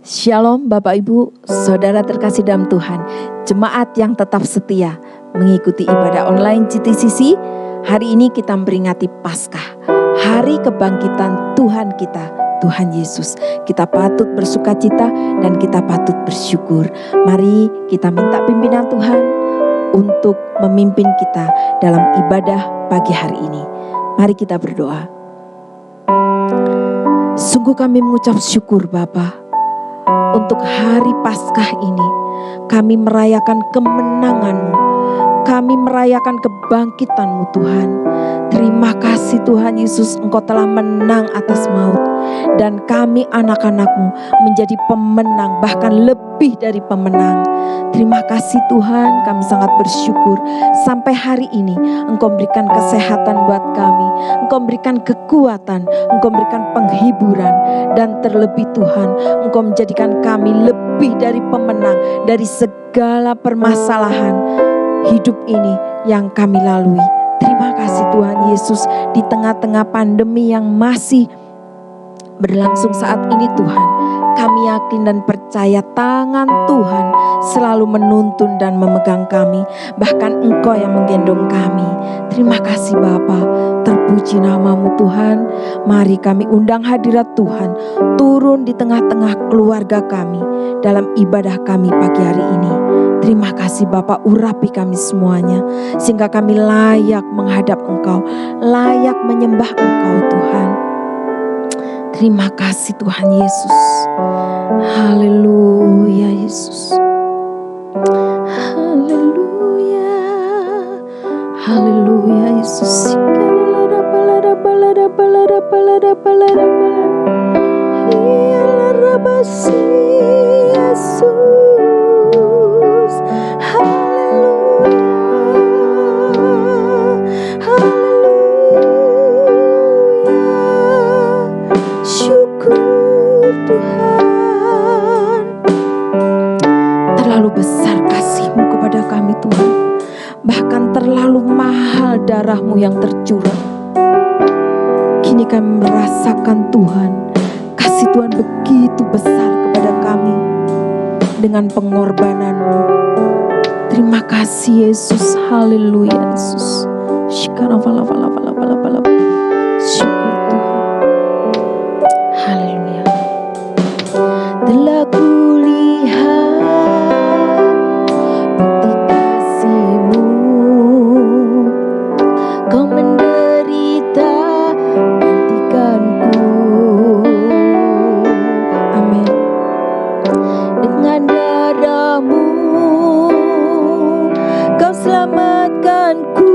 Shalom Bapak Ibu, Saudara terkasih dalam Tuhan, jemaat yang tetap setia mengikuti ibadah online GTCC. Hari ini kita memperingati Paskah, hari kebangkitan Tuhan kita, Tuhan Yesus. Kita patut bersukacita dan kita patut bersyukur. Mari kita minta pimpinan Tuhan untuk memimpin kita dalam ibadah pagi hari ini. Mari kita berdoa. Sungguh kami mengucap syukur Bapa, untuk hari Paskah ini. Kami merayakan kemenangan-Mu, kami merayakan kebangkitan-Mu Tuhan. Terima kasih Tuhan Yesus, Engkau telah menang atas maut, dan kami anak-anak-Mu menjadi pemenang, bahkan lebih dari pemenang. Terima kasih Tuhan, kami sangat bersyukur sampai hari ini Engkau berikan kesehatan buat kami, Engkau berikan kekuatan, Engkau berikan penghiburan, dan terlebih Tuhan, Engkau menjadikan kami lebih dari pemenang dari segala permasalahan hidup ini yang kami lalui. Terima kasih Tuhan Yesus, di tengah-tengah pandemi yang masih berlangsung saat ini Tuhan, kami yakin dan percaya tangan Tuhan selalu menuntun dan memegang kami. Bahkan Engkau yang menggendong kami. Terima kasih Bapa, terpuji nama-Mu Tuhan. Mari kami undang hadirat Tuhan turun di tengah-tengah keluarga kami dalam ibadah kami pagi hari ini. Terima kasih Bapa, urapi kami semuanya sehingga kami layak menghadap Engkau, layak menyembah Engkau Tuhan. Terima kasih Tuhan Yesus. Haleluya Yesus. Haleluya. Haleluya Yesus. Yesus. Tuhan, terlalu besar kasih-Mu kepada kami Tuhan, bahkan terlalu mahal darah-Mu yang tercurah. Kini kami merasakan Tuhan, kasih Tuhan begitu besar kepada kami dengan pengorbanan-Mu. Terima kasih Yesus, haleluya Yesus. Syukur Tuhan, haleluya. Telah kulihat bukti kasih-Mu, Kau menderita gantikanku. Amin. Dengan darah-Mu Kau selamatkanku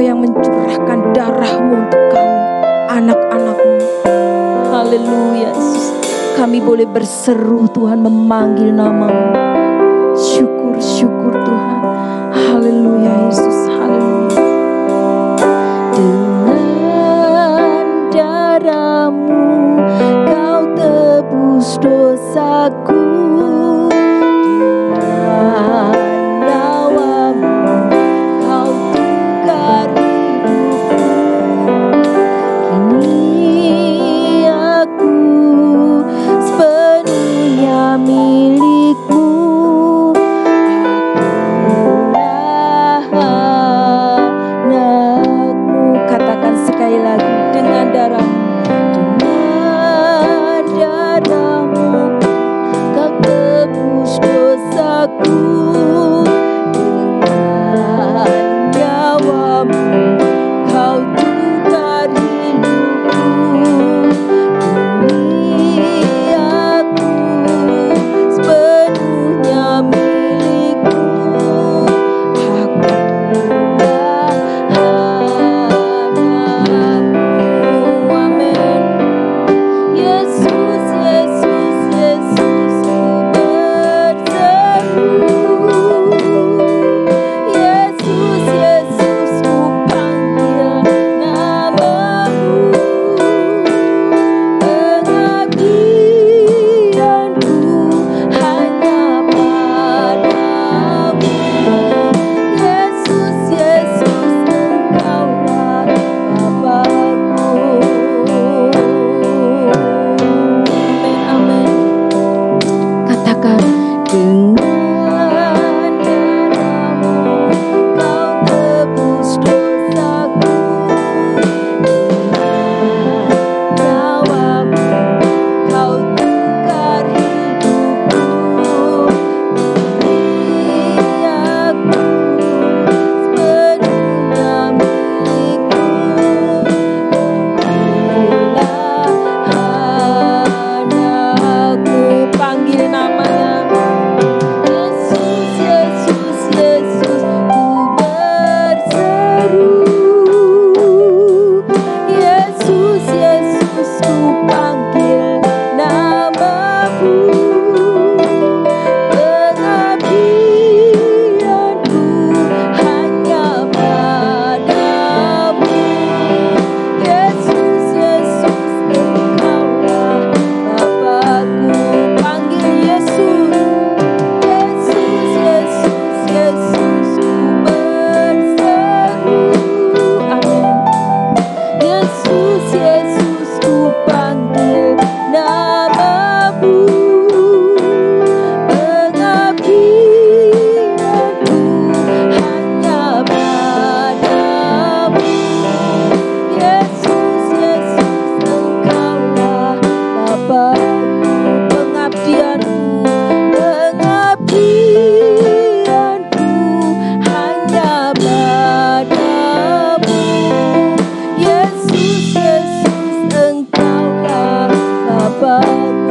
Engkau yang mencurahkan darah-Mu untuk kami, anak-anak-Mu. Haleluya Yesus. Kami boleh berseru Tuhan, memanggil nama-Mu. Syukur Tuhan. Haleluya Yesus. Haleluya. Dengan darah-Mu Kau tebus dosaku. Dengan nyawa-Mu Kau tukar hidupku. Kini aku sepenuhnya milik-Mu. Katakan sekali lagi, dengan darah-Mu, dengan darah-Mu Kau tebus dosaku. Dengan nyawa-Mu Kau tukar hidupku. Kini aku sepenuhnya milik-Mu.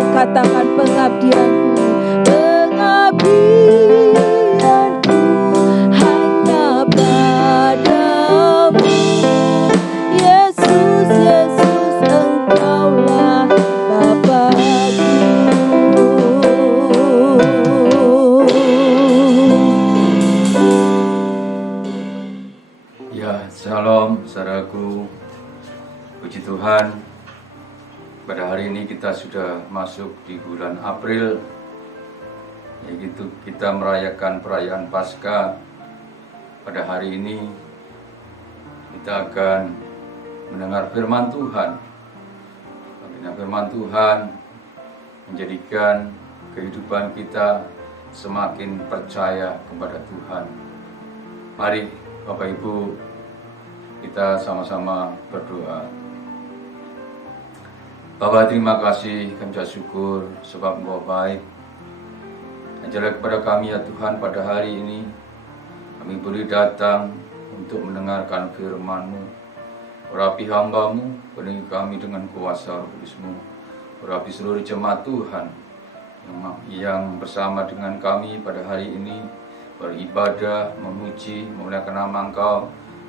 Katakan pengabdianku, pengabdianku hanya padamu. Yesus, Yesus, Engkaulah Bapa-Ku. Ya, shalom saudaraku. Puji Tuhan. Pada hari ini kita sudah masuk di bulan April, yaitu kita merayakan perayaan Paskah. Pada hari ini kita akan mendengar firman Tuhan. Karena firman Tuhan menjadikan kehidupan kita semakin percaya kepada Tuhan. Mari Bapak Ibu, kita sama-sama berdoa. Bapa, terima kasih, kami ucap syukur sebab Engkau baik. Ajarlah kepada kami ya Tuhan, pada hari ini kami boleh datang untuk mendengarkan firman-Mu. Urapi hamba-Mu, penuhi kami dengan kuasa Roh Kudus-Mu. Urapi seluruh jemaat Tuhan yang bersama dengan kami pada hari ini beribadah, memuji, memuliakan nama Engkau.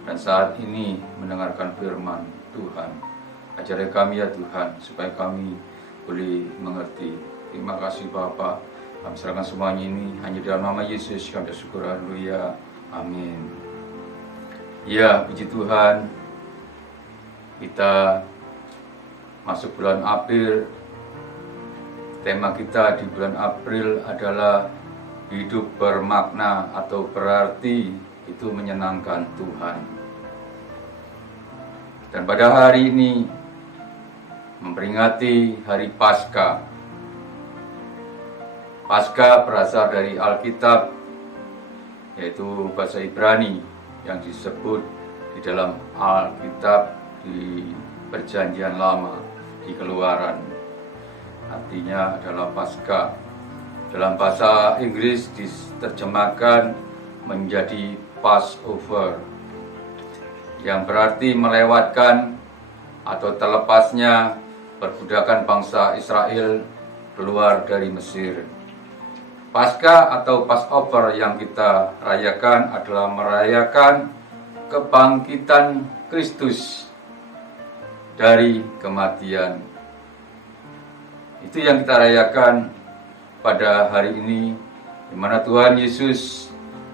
dan saat ini mendengarkan firman Tuhan. Ajari kami ya Tuhan, supaya kami boleh mengerti. Terima kasih Bapa. Kami serahkan semuanya ini hanya dalam nama Yesus kami bersyukur. Haleluya. Amin. Ya, puji Tuhan. Kita masuk bulan April. Tema kita di bulan April adalah hidup bermakna atau berarti itu menyenangkan Tuhan. Dan pada hari ini memperingati hari Paskah. Paskah berasal dari Alkitab, yaitu bahasa Ibrani yang disebut di dalam Alkitab di Perjanjian Lama, di Keluaran. Artinya adalah Paskah. Dalam bahasa Inggris diterjemahkan menjadi Passover, yang berarti melewatkan atau terlepasnya perbudakan bangsa Israel keluar dari Mesir. Paskah atau Passover yang kita rayakan adalah merayakan kebangkitan Kristus dari kematian. Itu yang kita rayakan pada hari ini, di mana Tuhan Yesus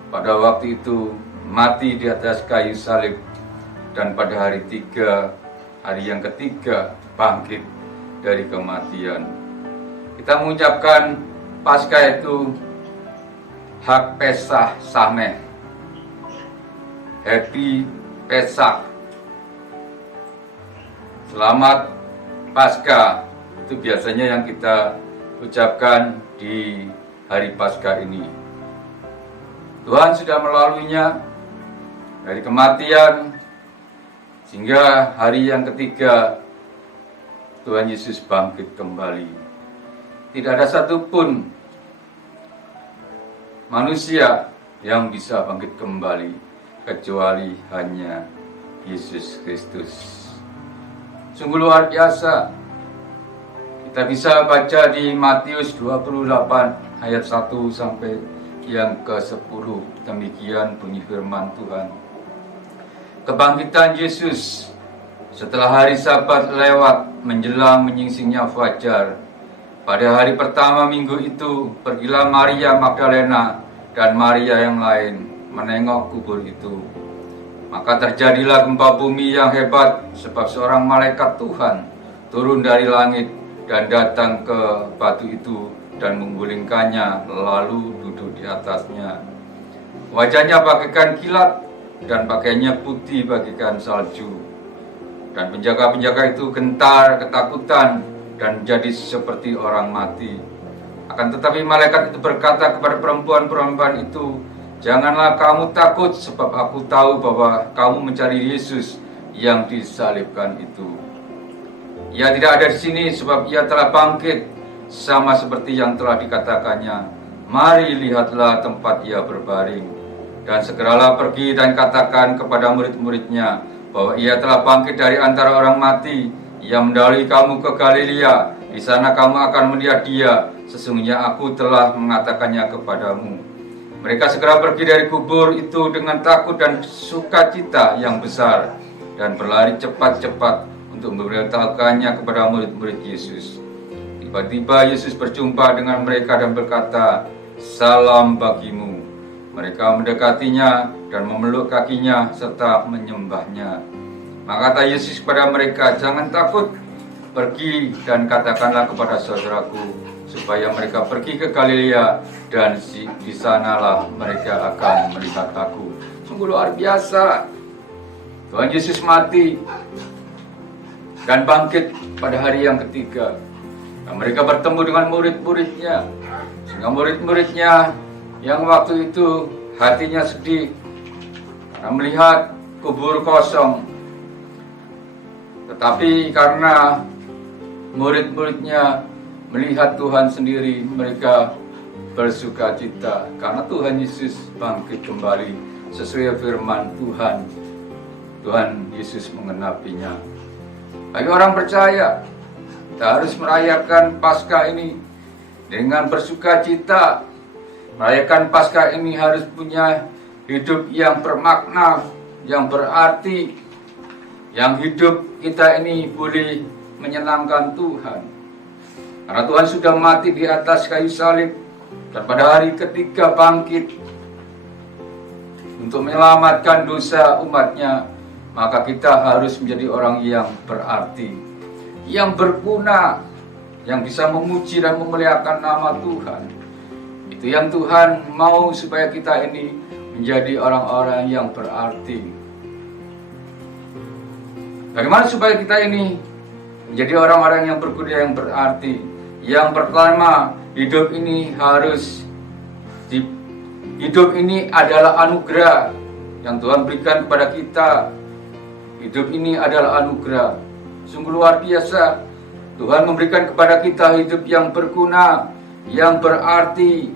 pada waktu itu mati di atas kayu salib, dan pada hari yang ketiga bangkit dari kematian. Kita mengucapkan Paskah itu Hak Pesach Sameh, Happy Pesach, Selamat Paskah. Itu biasanya yang kita ucapkan di hari Paskah ini. Tuhan sudah melaluinya dari kematian sehingga hari yang ketiga Tuhan Yesus bangkit kembali. Tidak ada satupun manusia yang bisa bangkit kembali kecuali hanya Yesus Kristus. Sungguh luar biasa. Kita bisa baca di Matius 28 ayat 1 sampai yang ke-10. Demikian bunyi firman Tuhan. Kebangkitan Yesus setelah hari Sabat lewat menjelang menyingsingnya fajar. Pada hari pertama minggu itu, pergilah Maria Magdalena dan Maria yang lain menengok kubur itu. Maka terjadilah gempa bumi yang hebat, sebab seorang malaikat Tuhan turun dari langit dan datang ke batu itu dan menggulingkannya, lalu duduk di atasnya. Wajahnya bagaikan kilat dan pakaiannya putih bagaikan salju. Dan penjaga-penjaga itu gentar ketakutan dan menjadi seperti orang mati. Akan tetapi malaikat itu berkata kepada perempuan-perempuan itu, "Janganlah kamu takut, sebab aku tahu bahwa kamu mencari Yesus yang disalibkan itu. Ia tidak ada di sini, sebab ia telah bangkit, sama seperti yang telah dikatakannya. Mari lihatlah tempat ia berbaring. Dan segeralah pergi dan katakan kepada murid-muridnya bahwa ia telah bangkit dari antara orang mati. Ia mendahului kamu ke Galilea, di sana kamu akan melihat dia. Sesungguhnya aku telah mengatakannya kepadamu." Mereka segera pergi dari kubur itu dengan takut dan sukacita yang besar, dan berlari cepat-cepat untuk memberitahukannya kepada murid-murid Yesus. Tiba-tiba Yesus berjumpa dengan mereka dan berkata, "Salam bagimu." Mereka mendekatinya dan memeluk kakinya serta menyembahnya. Maka kata Yesus kepada mereka, "Jangan takut, pergi dan katakanlah kepada saudaraku supaya mereka pergi ke Galilea, dan di sanalah mereka akan melihat aku." Sungguh luar biasa. Tuhan Yesus mati dan bangkit pada hari yang ketiga. Dan mereka bertemu dengan murid-muridnya, sehingga murid-muridnya yang waktu itu hatinya sedih karena melihat kubur kosong. Tetapi karena murid-muridnya melihat Tuhan sendiri, mereka bersuka cita karena Tuhan Yesus bangkit kembali sesuai firman Tuhan. Tuhan Yesus mengenapinya. Bagi orang percaya, kita harus merayakan Paskah ini dengan bersuka cita. Merayakan Paskah ini harus punya hidup yang bermakna yang berarti, yang hidup kita ini boleh menyenangkan Tuhan. Karena Tuhan sudah mati di atas kayu salib dan pada hari ketiga bangkit untuk menyelamatkan dosa umatnya, maka kita harus menjadi orang yang berarti, yang berguna, yang bisa memuji dan memuliakan nama Tuhan. Itu yang Tuhan mau supaya kita ini menjadi orang-orang yang berarti. Bagaimana supaya kita ini menjadi orang-orang yang berguna, yang berarti? Yang pertama, hidup ini adalah anugerah yang Tuhan berikan kepada kita. Hidup ini adalah anugerah. Sungguh luar biasa. Tuhan memberikan kepada kita hidup yang berguna, yang berarti.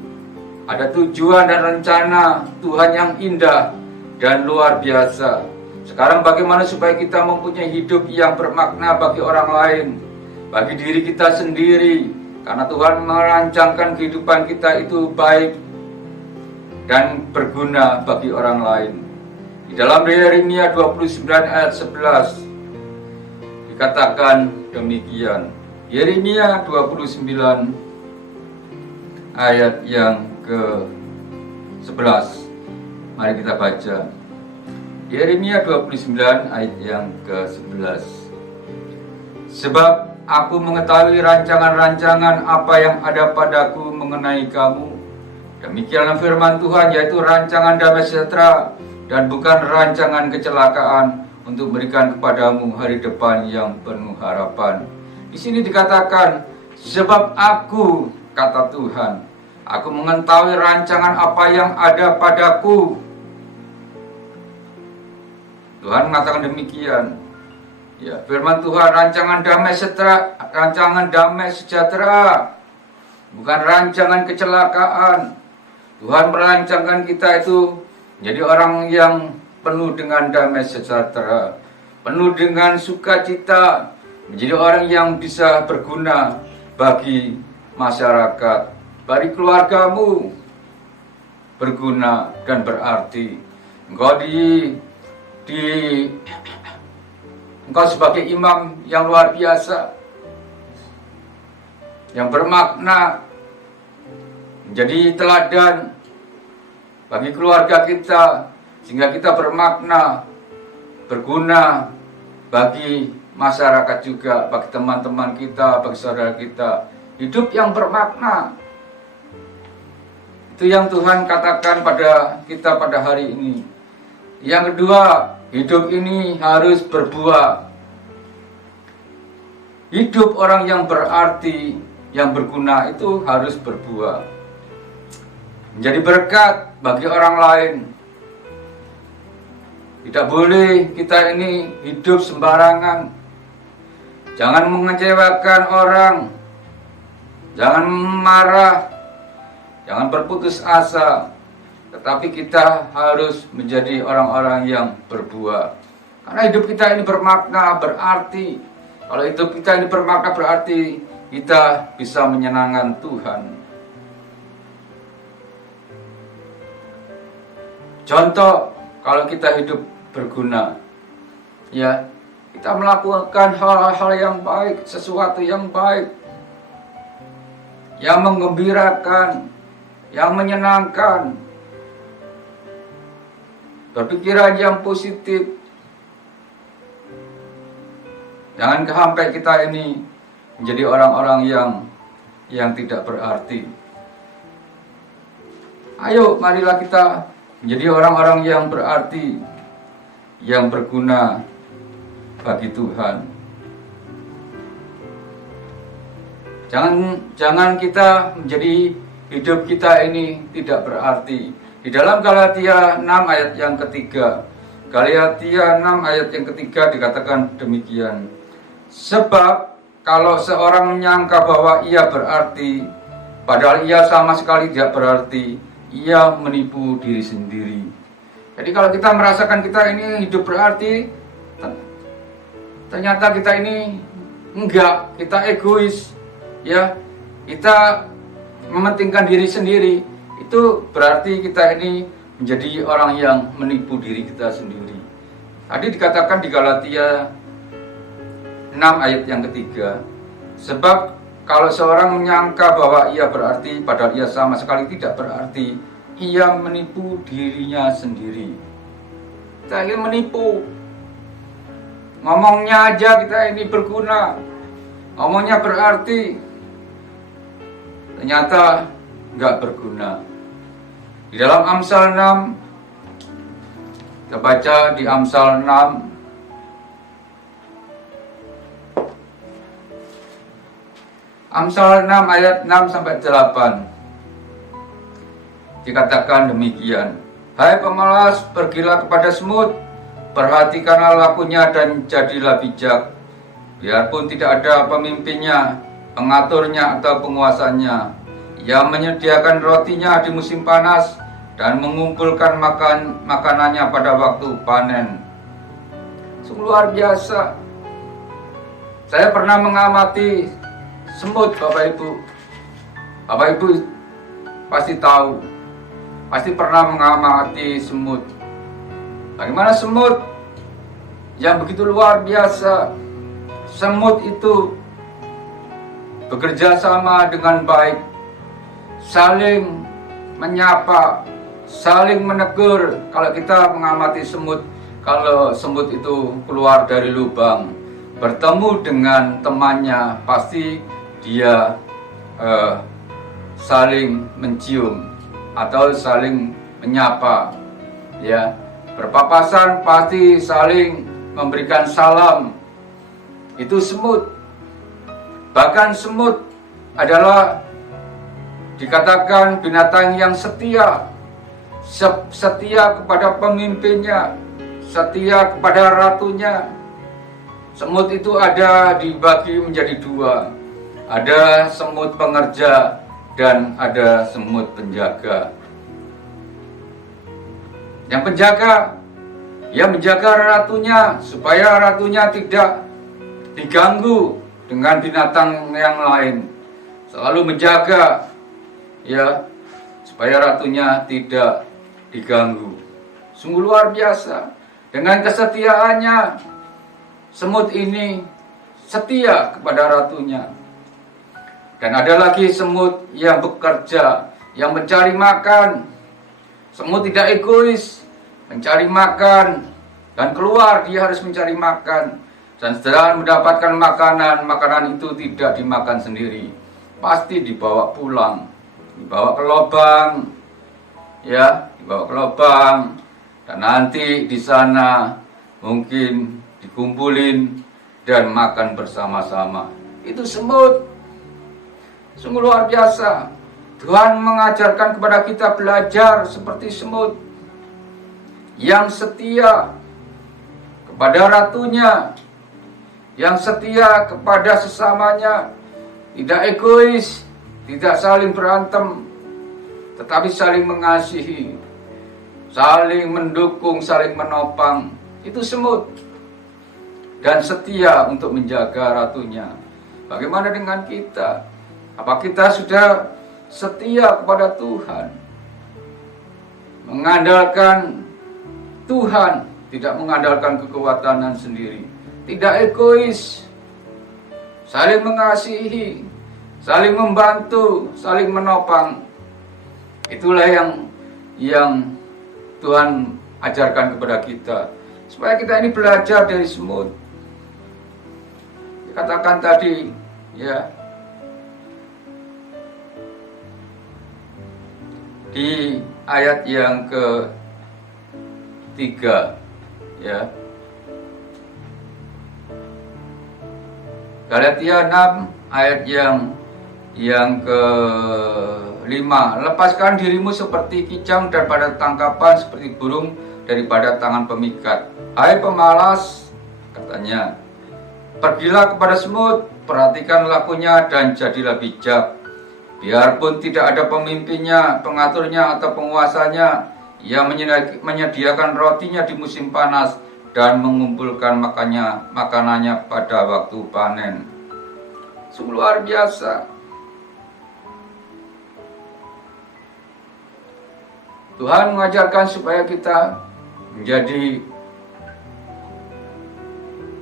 Ada tujuan dan rencana Tuhan yang indah dan luar biasa. Sekarang bagaimana supaya kita mempunyai hidup yang bermakna bagi orang lain, bagi diri kita sendiri. Karena Tuhan merancangkan kehidupan kita itu baik dan berguna bagi orang lain. Di dalam Yeremia 29 ayat 11 dikatakan demikian. Yeremia 29 ayat yang ke-11. Mari kita baca. Yeremia 29 ayat yang ke-11. Sebab aku mengetahui rancangan-rancangan apa yang ada padaku mengenai kamu. Demikianlah firman Tuhan, yaitu rancangan damai sejahtera dan bukan rancangan kecelakaan, untuk memberikan kepadamu hari depan yang penuh harapan. Di sini dikatakan, sebab aku, kata Tuhan, aku mengetahui rancangan apa yang ada padaku. Tuhan mengatakan demikian. Ya, firman Tuhan, rancangan damai sejahtera, bukan rancangan kecelakaan. Tuhan merancangkan kita itu menjadi orang yang penuh dengan damai sejahtera, penuh dengan sukacita, menjadi orang yang bisa berguna bagi masyarakat, bagi keluargamu, berguna dan berarti. Engkau sebagai imam yang luar biasa, yang bermakna, menjadi teladan bagi keluarga kita, sehingga kita bermakna, berguna bagi masyarakat juga, bagi teman-teman kita, bagi saudara kita. Hidup yang bermakna. Itu yang Tuhan katakan pada kita pada hari ini. Yang kedua, hidup ini harus berbuah. Hidup orang yang berarti, yang berguna itu harus berbuah. Menjadi berkat bagi orang lain. Tidak boleh kita ini hidup sembarangan. Jangan mengecewakan orang. Jangan marah. Jangan berputus asa. Tetapi kita harus menjadi orang-orang yang berbuah. Karena hidup kita ini bermakna, berarti. Kalau hidup kita ini bermakna, berarti kita bisa menyenangkan Tuhan. Contoh, kalau kita hidup berguna, ya, kita melakukan hal-hal yang baik, sesuatu yang baik, yang menggembirakan, yang menyenangkan, berpikiran yang positif. Jangan sampai kita ini menjadi orang-orang yang tidak berarti. Ayo, marilah kita menjadi orang-orang yang berarti, yang berguna bagi Tuhan. Jangan kita menjadi hidup kita ini tidak berarti. Di dalam Galatia 6 ayat yang ketiga, Galatia 6 ayat yang ketiga dikatakan demikian. Sebab kalau seorang menyangka bahwa ia berarti, padahal ia sama sekali tidak berarti, ia menipu diri sendiri. Jadi kalau kita merasakan kita ini hidup berarti, ternyata kita ini enggak, kita egois, ya, kita mementingkan diri sendiri. Itu berarti kita ini menjadi orang yang menipu diri kita sendiri. Tadi dikatakan di Galatia 6 ayat yang ketiga, sebab kalau seorang menyangka bahwa ia berarti, padahal ia sama sekali tidak berarti, ia menipu dirinya sendiri. Kita ingin menipu. Ngomongnya aja kita ini berguna, ngomongnya berarti, ternyata nggak berguna. Di dalam Amsal 6, kita baca di Amsal 6 Amsal 6 ayat 6 sampai 8. Dikatakan demikian, hai pemalas, pergilah kepada semut, perhatikanlah lakunya dan jadilah bijak. Biarpun tidak ada pemimpinnya, pengaturnya atau penguasanya, ia menyediakan rotinya di musim panas dan mengumpulkan makanannya pada waktu panen. Sungguh luar biasa. Saya pernah mengamati semut, Bapak Ibu. Bapak Ibu pasti tahu, pasti pernah mengamati semut. Bagaimana semut yang begitu luar biasa. Semut itu bekerja sama dengan baik, saling menyapa, saling menegur. Kalau kita mengamati semut, kalau semut itu keluar dari lubang, bertemu dengan temannya, pasti dia saling mencium atau saling menyapa, ya. Berpapasan pasti saling memberikan salam. Itu semut. Bahkan semut adalah dikatakan binatang yang setia, setia kepada pemimpinnya, setia kepada ratunya. Semut itu ada dibagi menjadi dua. Ada semut pengerja dan ada semut penjaga. Yang penjaga, ia menjaga ratunya supaya ratunya tidak diganggu dengan binatang yang lain. Selalu menjaga, ya, supaya ratunya tidak diganggu. Sungguh luar biasa. Dengan kesetiaannya, semut ini setia kepada ratunya. Dan ada lagi semut yang bekerja, yang mencari makan. Semut tidak egois, mencari makan, dan keluar dia harus mencari makan. Dan setelah mendapatkan makanan, makanan itu tidak dimakan sendiri, pasti dibawa pulang, dibawa ke lubang, ya, dibawa ke lubang, dan nanti di sana mungkin dikumpulin dan makan bersama-sama. Itu semut. Sungguh luar biasa. Tuhan mengajarkan kepada kita belajar seperti semut yang setia kepada ratunya, yang setia kepada sesamanya, tidak egois, tidak saling berantem, tetapi saling mengasihi, saling mendukung, saling menopang. Itu semut. Dan setia untuk menjaga ratunya. Bagaimana dengan kita? Apa kita sudah setia kepada Tuhan? Mengandalkan Tuhan, tidak mengandalkan kekuatan sendiri. Tidak egois, saling mengasihi, saling membantu, saling menopang. Itulah yang Tuhan ajarkan kepada kita, supaya kita ini belajar dari semut. Dikatakan tadi, ya, di ayat yang ke-3, ya, Galatia 6 ayat yang ke-5, lepaskan dirimu seperti kijang daripada tangkapan, seperti burung daripada tangan pemikat. Hai pemalas, katanya, pergilah kepada semut, perhatikan lakunya dan jadilah bijak. Biarpun tidak ada pemimpinnya, pengaturnya atau penguasanya, ia menyediakan rotinya di musim panas dan mengumpulkan makanannya pada waktu panen. Sungguh luar biasa. Tuhan mengajarkan supaya kita menjadi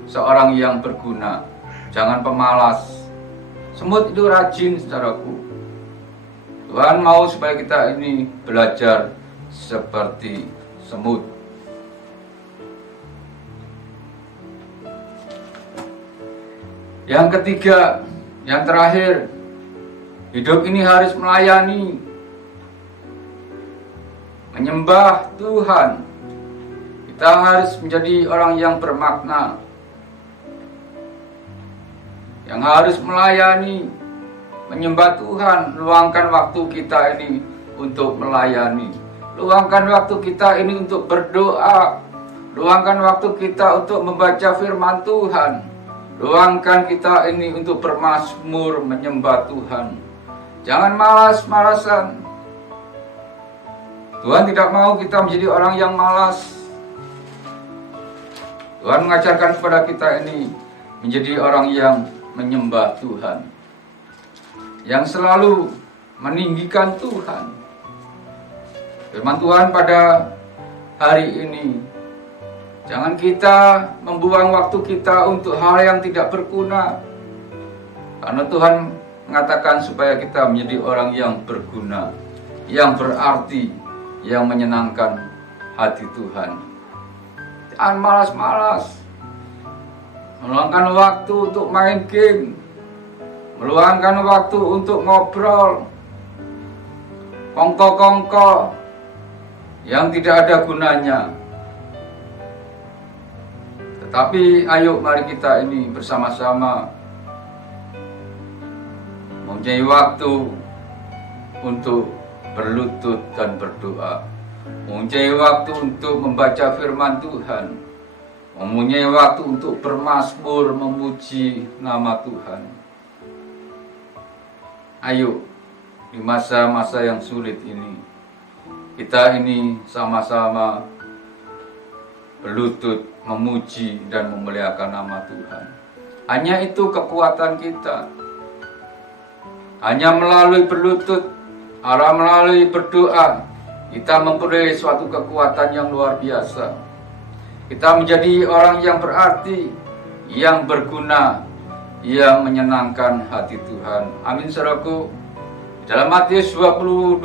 seorang yang berguna, jangan pemalas. Semut itu rajin, saudaraku. Tuhan mau supaya kita ini belajar seperti semut. Yang ketiga, yang terakhir, hidup ini harus melayani, menyembah Tuhan. Kita harus menjadi orang yang bermakna, yang harus melayani, menyembah Tuhan. Luangkan waktu kita ini untuk melayani. Luangkan waktu kita ini untuk berdoa. Luangkan waktu kita untuk membaca firman Tuhan. Luangkan kita ini untuk bermazmur, menyembah Tuhan. Jangan malas-malasan. Tuhan tidak mau kita menjadi orang yang malas. Tuhan mengajarkan kepada kita ini menjadi orang yang menyembah Tuhan, yang selalu meninggikan Tuhan. Firman Tuhan pada hari ini, jangan kita membuang waktu kita untuk hal yang tidak berguna, karena Tuhan mengatakan supaya kita menjadi orang yang berguna, yang berarti, yang menyenangkan hati Tuhan. Jangan malas-malas, meluangkan waktu untuk main game, meluangkan waktu untuk ngobrol, kongko-kongko yang tidak ada gunanya. Tetapi ayo mari kita ini bersama-sama mempunyai waktu untuk berlutut dan berdoa, mempunyai waktu untuk membaca firman Tuhan, mempunyai waktu untuk bermazmur, memuji nama Tuhan. Ayo, di masa-masa yang sulit ini, kita ini sama-sama berlutut, memuji dan memuliakan nama Tuhan. Hanya itu kekuatan kita. Hanya melalui berlutut, melalui berdoa, kita memperoleh suatu kekuatan yang luar biasa. Kita menjadi orang yang berarti, yang berguna, yang menyenangkan hati Tuhan. Amin, saudaraku. Dalam Matius 22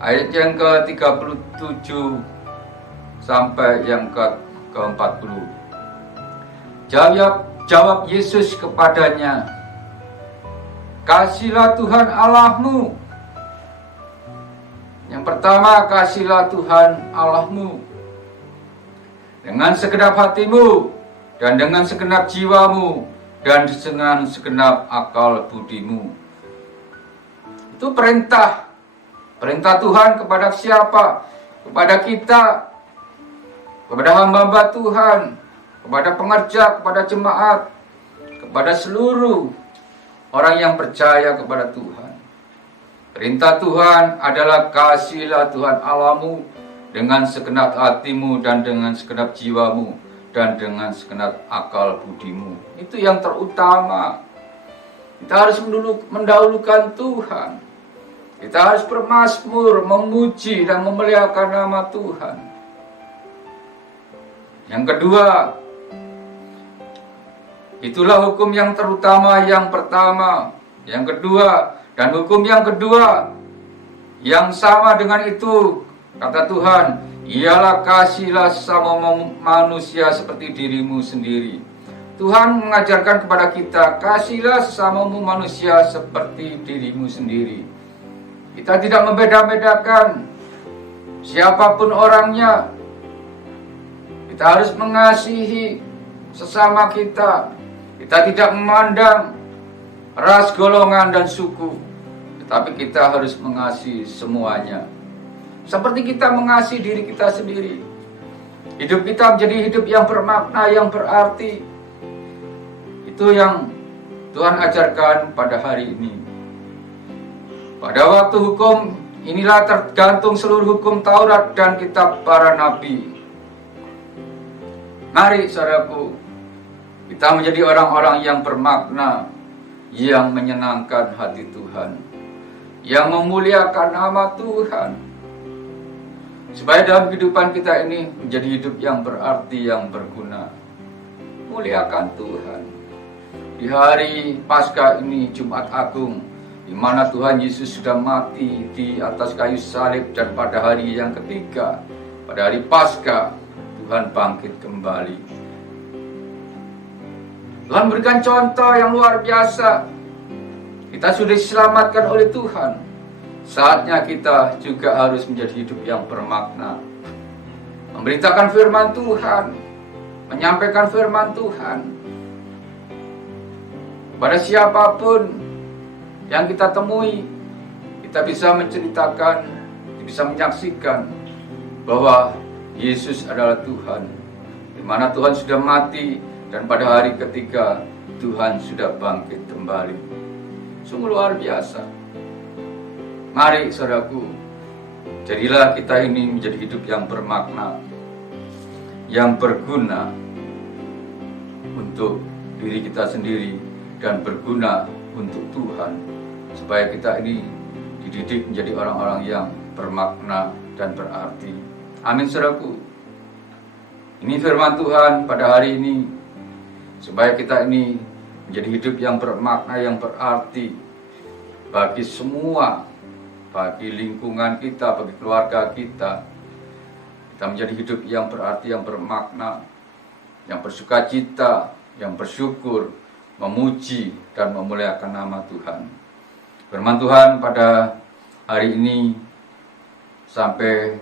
ayat yang ke-37 sampai yang ke-40. Jawab Yesus kepadanya, "Kasihlah Tuhan Allahmu." Yang pertama, kasihlah Tuhan Allahmu dengan segenap hatimu, dan dengan segenap jiwamu, dan dengan segenap akal budimu. Itu perintah Tuhan kepada siapa? Kepada kita, kepada hamba-hamba Tuhan, kepada pengerja, kepada jemaat, kepada seluruh orang yang percaya kepada Tuhan. Perintah Tuhan adalah kasihlah Tuhan Allahmu dengan segenap hatimu, dan dengan segenap jiwamu, dan dengan segenap akal budimu. Itu yang terutama. Kita harus mendahulukan Tuhan. Kita harus bermazmur, memuji dan memuliakan nama Tuhan. Yang kedua, itulah hukum yang terutama yang pertama. Yang kedua, dan hukum yang kedua yang sama dengan itu, kata Tuhan, ialah kasihlah sesama manusia seperti dirimu sendiri. Tuhan mengajarkan kepada kita, kasihlah sesamamu manusia seperti dirimu sendiri. Kita tidak membeda-bedakan siapapun orangnya. Kita harus mengasihi sesama kita. Kita tidak memandang ras, golongan, dan suku, tetapi kita harus mengasihi semuanya, seperti kita mengasihi diri kita sendiri. Hidup kita menjadi hidup yang bermakna, yang berarti. Itu yang Tuhan ajarkan pada hari ini. Pada waktu hukum inilah tergantung seluruh hukum Taurat dan kitab para nabi. Mari, saudaraku, kita menjadi orang-orang yang bermakna, yang menyenangkan hati Tuhan, yang memuliakan nama Tuhan, supaya dalam kehidupan kita ini menjadi hidup yang berarti, yang berguna. muliakan Tuhan. Di hari Paskah ini, Jumat Agung, di mana Tuhan Yesus sudah mati di atas kayu salib, dan pada hari yang ketiga, pada hari Paskah, Tuhan bangkit kembali. Tuhan memberikan contoh yang luar biasa. Kita sudah diselamatkan oleh Tuhan. Saatnya kita juga harus menjadi hidup yang bermakna. Memberitakan firman Tuhan, menyampaikan firman Tuhan pada siapapun yang kita temui. Kita bisa menceritakan, bisa menyaksikan bahwa Yesus adalah Tuhan, di mana Tuhan sudah mati, dan pada hari ketiga Tuhan sudah bangkit kembali. Sungguh luar biasa. Mari saudaraku, jadilah kita ini menjadi hidup yang bermakna, yang berguna untuk diri kita sendiri dan berguna untuk Tuhan, supaya kita ini dididik menjadi orang-orang yang bermakna dan berarti. Amin saudaraku. Ini firman Tuhan pada hari ini, supaya kita ini menjadi hidup yang bermakna, yang berarti bagi semua, bagi lingkungan kita, bagi keluarga kita. Kita menjadi hidup yang berarti, yang bermakna, yang bersukacita, yang bersyukur, memuji dan memuliakan nama Tuhan. Firman Tuhan pada hari ini sampai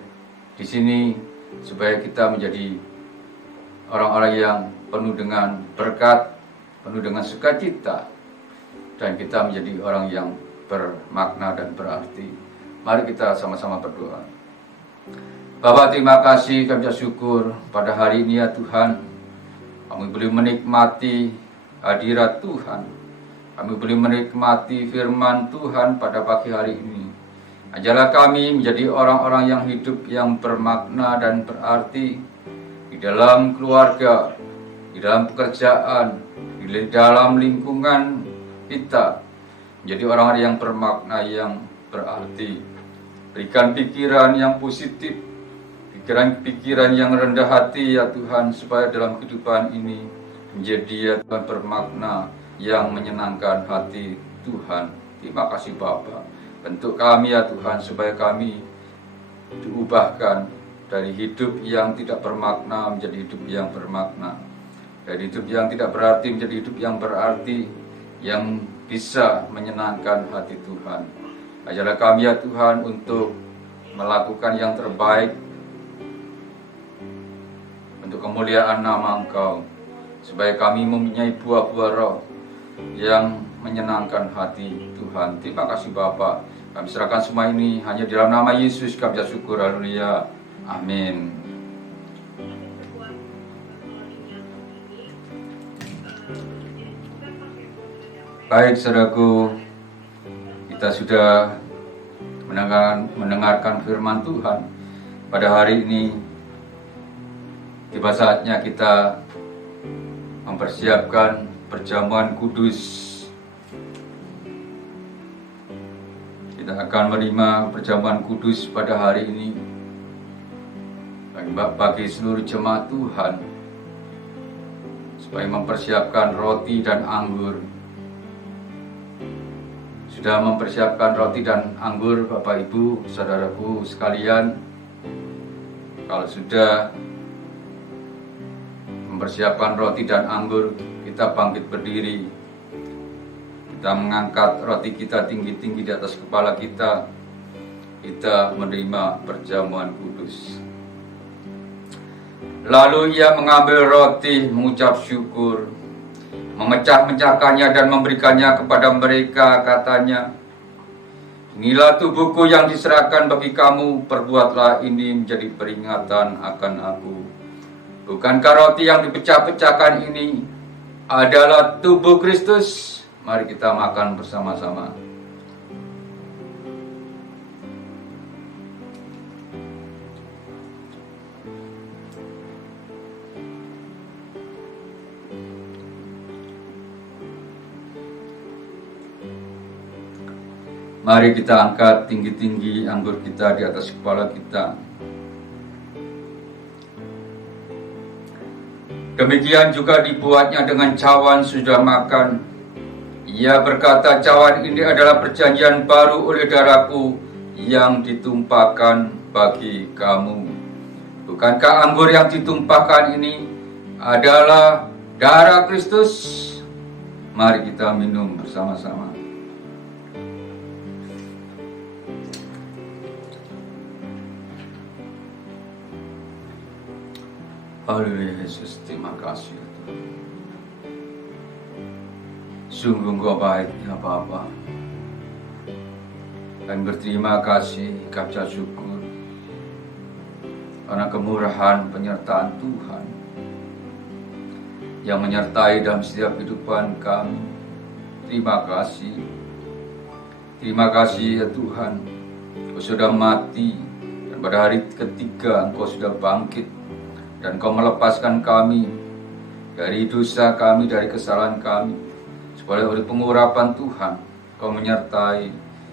di sini, supaya kita menjadi orang-orang yang penuh dengan berkat, penuh dengan sukacita, dan kita menjadi orang yang bermakna dan berarti. Mari kita sama-sama berdoa. Bapa, terima kasih, kami syukur pada hari ini ya Tuhan. Kami boleh menikmati hadirat Tuhan. Kami boleh menikmati firman Tuhan pada pagi hari ini. Ajarlah kami menjadi orang-orang yang hidup yang bermakna dan berarti di dalam keluarga, di dalam pekerjaan, di dalam lingkungan kita. Menjadi orang-orang yang bermakna, yang berarti. Berikan pikiran yang positif, pikiran-pikiran yang rendah hati ya Tuhan, supaya dalam kehidupan ini menjadi ya Tuhan bermakna, yang menyenangkan hati Tuhan. Terima kasih Bapa. Bentuk kami ya Tuhan, supaya kami diubahkan dari hidup yang tidak bermakna menjadi hidup yang bermakna, dari hidup yang tidak berarti menjadi hidup yang berarti, yang bisa menyenangkan hati Tuhan. Ajarlah kami ya Tuhan untuk melakukan yang terbaik untuk kemuliaan nama Engkau, supaya kami mempunyai buah-buah roh yang menyenangkan hati Tuhan. Terima kasih Bapa. Kami serahkan semua ini hanya di dalam nama Yesus kami syukur. Haleluya. Amin. Baik saudaraku, kita sudah mendengarkan firman Tuhan pada hari ini. Tiba saatnya kita mempersiapkan perjamuan kudus. Kita akan menerima perjamuan kudus pada hari ini bagi seluruh jemaat Tuhan, supaya mempersiapkan roti dan anggur. Sudah mempersiapkan roti dan anggur Bapak Ibu, saudaraku sekalian? Kalau sudah mempersiapkan roti dan anggur, kita bangkit berdiri. Kita mengangkat roti kita tinggi-tinggi di atas kepala kita. Kita menerima perjamuan kudus. Lalu ia mengambil roti, mengucap syukur, memecah-mecahkannya dan memberikannya kepada mereka, katanya, "Inilah tubuhku yang diserahkan bagi kamu, perbuatlah ini menjadi peringatan akan aku." Bukankah roti yang dipecah-pecahkan ini adalah tubuh Kristus? Mari kita makan bersama-sama. Mari kita angkat tinggi-tinggi anggur kita di atas kepala kita. Demikian juga dibuatnya dengan cawan sudah makan. Ia berkata, cawan ini adalah perjanjian baru oleh darahku yang ditumpahkan bagi kamu. Bukankah anggur yang ditumpahkan ini adalah darah Kristus? Mari kita minum bersama-sama. Haleluya Yesus, terima kasih Tuhan. Sungguh Engkau baik ya Bapa. Dan berterima kasih, ucap syukur karena kemurahan penyertaan Tuhan yang menyertai dalam setiap kehidupan kami. Terima kasih. Terima kasih ya Tuhan. Engkau sudah mati dan pada hari ketiga Engkau sudah bangkit. Dan Kau melepaskan kami dari dosa kami, dari kesalahan kami, supaya oleh pengurapan Tuhan Kau menyertai,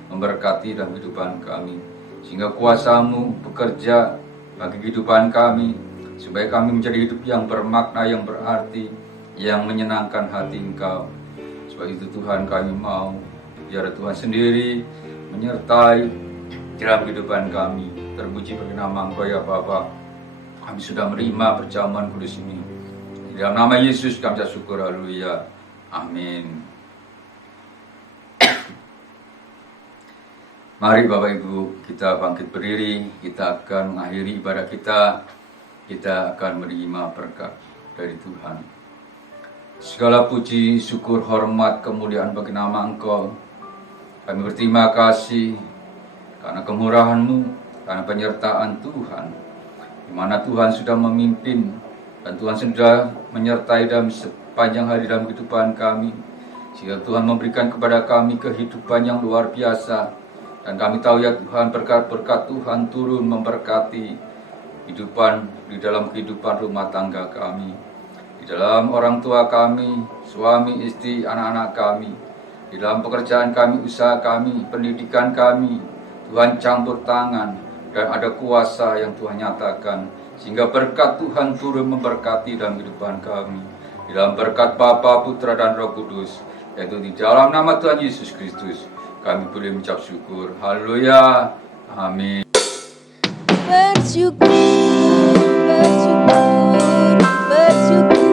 memberkati dalam kehidupan kami, sehingga kuasa-Mu bekerja bagi kehidupan kami, supaya kami menjadi hidup yang bermakna, yang berarti, yang menyenangkan hati Engkau. Sebab itu Tuhan, kami mau biar Tuhan sendiri menyertai dalam kehidupan kami. Terpuji bagi nama Engkau ya Bapa. Kami sudah menerima perjamuan kudus ini. Di dalam nama Yesus kami syukur, haleluya. Amin. Mari Bapak Ibu, kita bangkit berdiri. Kita akan mengakhiri ibadah kita. Kita akan menerima berkat dari Tuhan. Segala puji, syukur, hormat, kemuliaan bagi nama Engkau. Kami berterima kasih karena kemurahan-Mu, karena penyertaan Tuhan, di mana Tuhan sudah memimpin dan Tuhan sudah menyertai dalam sepanjang hari dalam kehidupan kami, sehingga Tuhan memberikan kepada kami kehidupan yang luar biasa. Dan kami tahu ya Tuhan, berkat-berkat Tuhan turun memberkati kehidupan di dalam kehidupan rumah tangga kami, di dalam orang tua kami, suami, istri, anak-anak kami, di dalam pekerjaan kami, usaha kami, pendidikan kami. Tuhan campur tangan dan ada kuasa yang Tuhan nyatakan, sehingga berkat Tuhan turun memberkati dalam kehidupan kami, di dalam berkat Bapa, Putra, dan Roh Kudus, yaitu di dalam nama Tuhan Yesus Kristus kami boleh mengucap syukur. Haleluya. Amin. Bersyukur, bersyukur, bersyukur.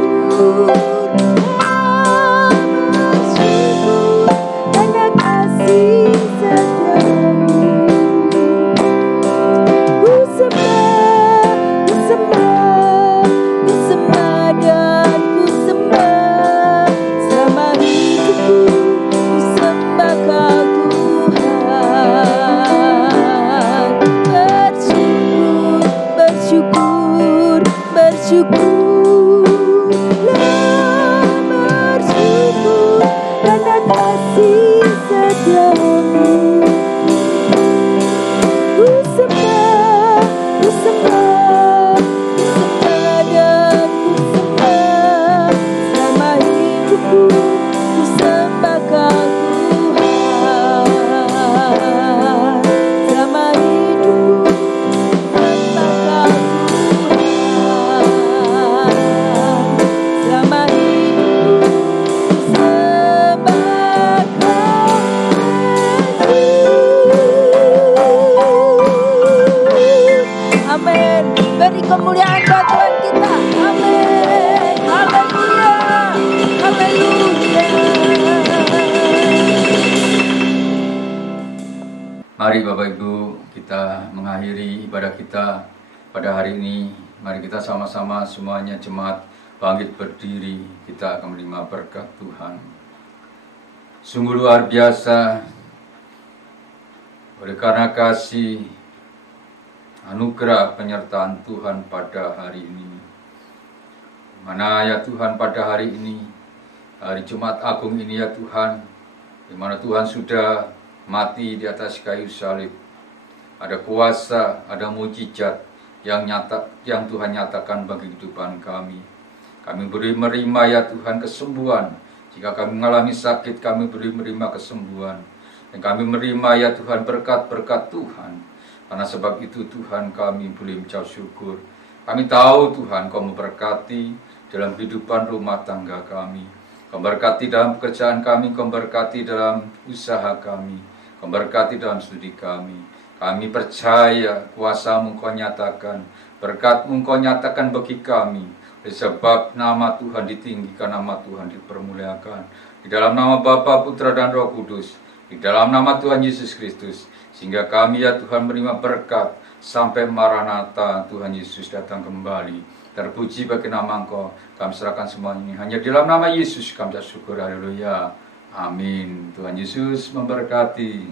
Mari Bapak Ibu, kita mengakhiri ibadah kita pada hari ini. Mari kita sama-sama semuanya jemaat bangkit berdiri. Kita akan menerima berkat Tuhan. Sungguh luar biasa, oleh karena kasih anugerah penyertaan Tuhan pada hari ini. Mana ya Tuhan, pada hari ini, hari Jumat Agung ini ya Tuhan, di mana Tuhan sudah mati di atas kayu salib. Ada kuasa, ada mujizat yang Tuhan nyatakan bagi kehidupan kami. Kami boleh menerima ya Tuhan kesembuhan. Jika kami mengalami sakit, kami boleh menerima kesembuhan. Dan kami menerima ya Tuhan berkat-berkat Tuhan. Karena sebab itu Tuhan, kami boleh mengucap syukur. Kami tahu Tuhan Kau memberkati dalam kehidupan rumah tangga kami. Kau berkati dalam pekerjaan kami, Kau berkati dalam usaha kami, Kau berkati dalam studi kami. Kami percaya kuasa-Mu Kau nyatakan, berkat-Mu Kau nyatakan bagi kami. Sebab nama Tuhan ditinggikan, nama Tuhan dipermuliakan. Di dalam nama Bapa, Putra, dan Roh Kudus. Di dalam nama Tuhan Yesus Kristus. Sehingga kami ya Tuhan menerima berkat sampai Maranatha Tuhan Yesus datang kembali. Terpuji bagi nama Engkau. Kami serahkan semua ini hanya di dalam nama Yesus kami bersyukur. Haleluya. Amin. Tuhan Yesus memberkati.